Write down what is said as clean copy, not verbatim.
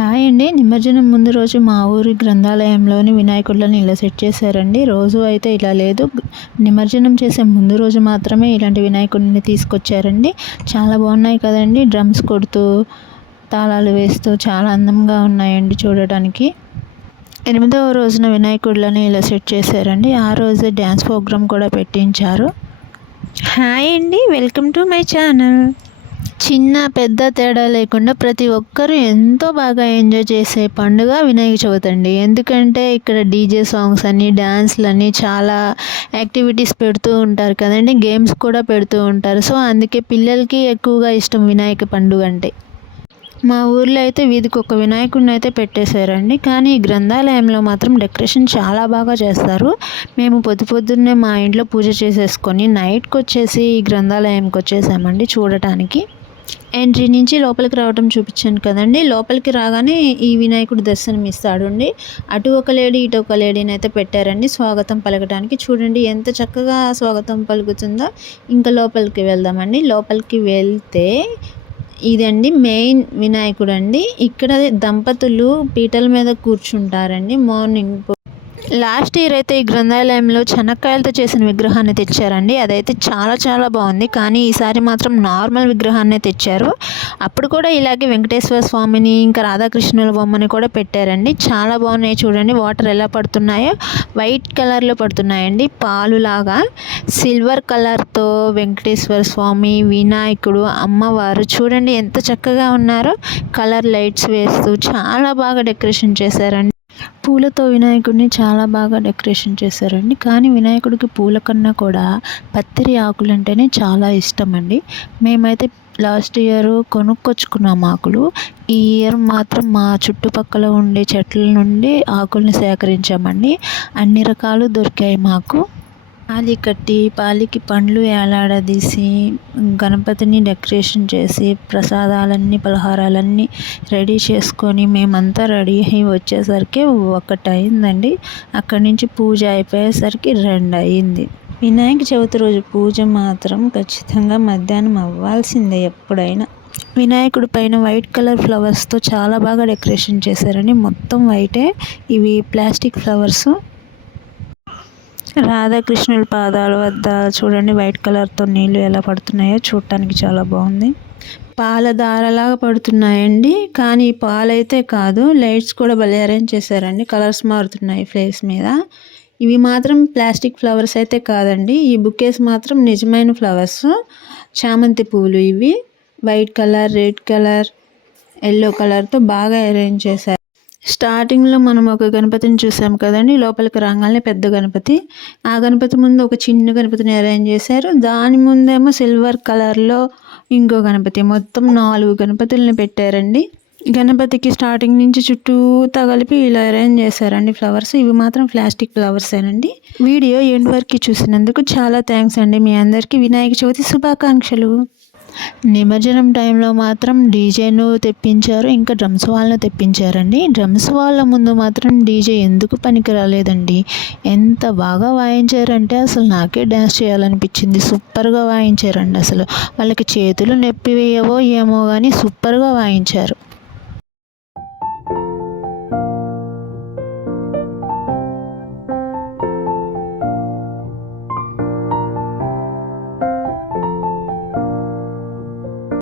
Hi అండి. నిమజ్జనం ముందు రోజు మా ఊరి గ్రంథాలయంలోని వినాయకుడిని ఇలా సెట్ చేశారండి. రోజు అయితే ఇలా లేదు. నిమజ్జనం చేసే ముందు రోజు మాత్రమే ఇలాంటి వినాయకుడిని తీసుకొచ్చారండి. చాలా బాగున్నాయి కదండి. డ్రమ్స్ కొడుతూ తాళాలు వేస్తూ చాలా అందంగా ఉన్నాయండి చూడటానికి. 8వ రోజున వినాయకుడిని ఇలా సెట్ చేశారండి. ఆ రోజే డ్యాన్స్ ప్రోగ్రామ్ కూడా పెట్టించారు. హాయ్ అండి, వెల్కమ్ టు మై ఛానల్. చిన్న పెద్ద తేడా లేకుండా ప్రతి ఒక్కరూ ఎంతో బాగా ఎంజాయ్ చేసే పండుగ వినాయక చవితి అండి. ఎందుకంటే ఇక్కడ డీజే సాంగ్స్ అని, డ్యాన్స్లని, చాలా యాక్టివిటీస్ పెడుతూ ఉంటారు కదండి. గేమ్స్ కూడా పెడుతూ ఉంటారు. సో అందుకే పిల్లలకి ఎక్కువగా ఇష్టం వినాయక పండుగ అంటే. మా ఊర్లో అయితే వీధికి ఒక వినాయకుడిని అయితే పెట్టేశారండి. కానీ ఈ గ్రంథాలయంలో మాత్రం డెకరేషన్ చాలా బాగా చేస్తారు. మేము పొద్దున్నే మా ఇంట్లో పూజ చేసేసుకొని నైట్కి వచ్చేసి ఈ గ్రంథాలయంకి వచ్చేసామండి చూడటానికి. ఎంట్రీ నుంచి లోపలికి రావడం చూపించాను కదండి. లోపలికి రాగానే ఈ వినాయకుడు దర్శనం ఇస్తాడు అండి. అటు ఒక లేడీ, ఇటు ఒక లేడీని అయితే పెట్టారండి స్వాగతం పలకడానికి. చూడండి ఎంత చక్కగా స్వాగతం పలుకుతుందో. ఇంకా లోపలికి వెళ్దామండి. లోపలికి వెళ్తే ఇదండి మెయిన్ వినాయకుడు అండి. ఇక్కడ దంపతులు పీటల మీద కూర్చుంటారండి మార్నింగ్. లాస్ట్ ఇయర్ అయితే ఈ గ్రంథాలయంలో చెనక్కాయలతో చేసిన విగ్రహాన్ని తెచ్చారండి. అదైతే చాలా చాలా బాగుంది. కానీ ఈసారి మాత్రం నార్మల్ విగ్రహాన్ని తెచ్చారు. అప్పుడు కూడా ఇలాగే వెంకటేశ్వర స్వామిని, ఇంకా రాధాకృష్ణుల బొమ్మని కూడా పెట్టారండి. చాలా బాగున్నాయి చూడండి. వాటర్ ఎలా పడుతున్నాయో వైట్ కలర్లో పడుతున్నాయండి, పాలులాగా. సిల్వర్ కలర్తో వెంకటేశ్వర స్వామి, వినాయకుడు, అమ్మవారు చూడండి ఎంత చక్కగా ఉన్నారో. కలర్ లైట్స్ వేస్తూ చాలా బాగా డెకరేషన్ చేశారండి. పూలతో వినాయకుడిని చాలా బాగా డెకరేషన్ చేశారండి. కానీ వినాయకుడికి పూల కన్నా కూడా పత్తిరి ఆకులు అంటేనే చాలా ఇష్టం అండి. మేమైతే లాస్ట్ ఇయర్ కొనుక్కొచ్చుకున్నాం ఆకులు. ఈ ఇయర్ మాత్రం మా చుట్టుపక్కల ఉండే చెట్ల నుండి ఆకుల్ని సేకరించామండి. అన్ని రకాలు దొరికాయి మాకు. పాలి కట్టి, పాలికి పండ్లు ఏలాడదీసి, గణపతిని డెకరేషన్ చేసి, ప్రసాదాలన్నీ, పలహారాలన్నీ రెడీ చేసుకొని మేమంతా రెడీ అయ్యి వచ్చేసరికి 1 అయిందండి. అక్కడి నుంచి పూజ అయిపోయేసరికి 2 అయింది. వినాయక చవితి రోజు పూజ మాత్రం ఖచ్చితంగా మధ్యాహ్నం అవ్వాల్సిందే ఎప్పుడైనా. వినాయకుడి పైన వైట్ కలర్ ఫ్లవర్స్తో చాలా బాగా డెకరేషన్ చేశారండి. మొత్తం వైటే. ఇవి ప్లాస్టిక్ ఫ్లవర్స్. రాధాకృష్ణుల పాదాల వద్ద చూడండి వైట్ కలర్తో నీళ్ళు ఎలా పడుతున్నాయో చూడటానికి చాలా బాగుంది. పాల దారలాగా పడుతున్నాయండి. కానీ పాలైతే కాదు, లైట్స్ కూడా భలే అరేంజ్ చేశారండి. కలర్స్ మారుతున్నాయి ఫ్లేస్ మీద. ఇవి మాత్రం ప్లాస్టిక్ ఫ్లవర్స్ అయితే కాదండి. ఈ బుకేస్ మాత్రం నిజమైన ఫ్లవర్స్, చామంతి పువ్వులు. ఇవి white colour, red colour, yellow కలర్తో బాగా అరేంజ్ చేశారు. స్టార్టింగ్లో మనం ఒక గణపతిని చూసాం కదండి. లోపలికి రాగానే పెద్ద గణపతి, ఆ గణపతి ముందు ఒక చిన్న గణపతిని అరేంజ్ చేశారు. దాని ముందేమో సిల్వర్ కలర్లో ఇంకో గణపతి. మొత్తం 4 గణపతుల్ని పెట్టారండి. గణపతికి స్టార్టింగ్ నుంచి చుట్టూ కలిపి ఇలా అరేంజ్ చేశారండి ఫ్లవర్స్. ఇవి మాత్రం ప్లాస్టిక్ ఫ్లవర్సేనండి. వీడియో ఎండ్ వరకు చూసినందుకు చాలా థ్యాంక్స్ అండి. మీ అందరికీ వినాయక చవితి శుభాకాంక్షలు. నిమజ్జనం టైంలో మాత్రం డీజేను తెప్పించారు, ఇంకా డ్రమ్స్ వాళ్ళను తెప్పించారండి. డ్రమ్స్ వాళ్ళ ముందు మాత్రం డీజే ఎందుకు పనికి రాలేదండి. ఎంత బాగా వాయించారంటే అసలు నాకే డ్యాన్స్ చేయాలనిపించింది. సూపర్గా వాయించారండి. అసలు వాళ్ళకి చేతులు నొప్పి వేయవో ఏమో కానీ సూపర్గా వాయించారు.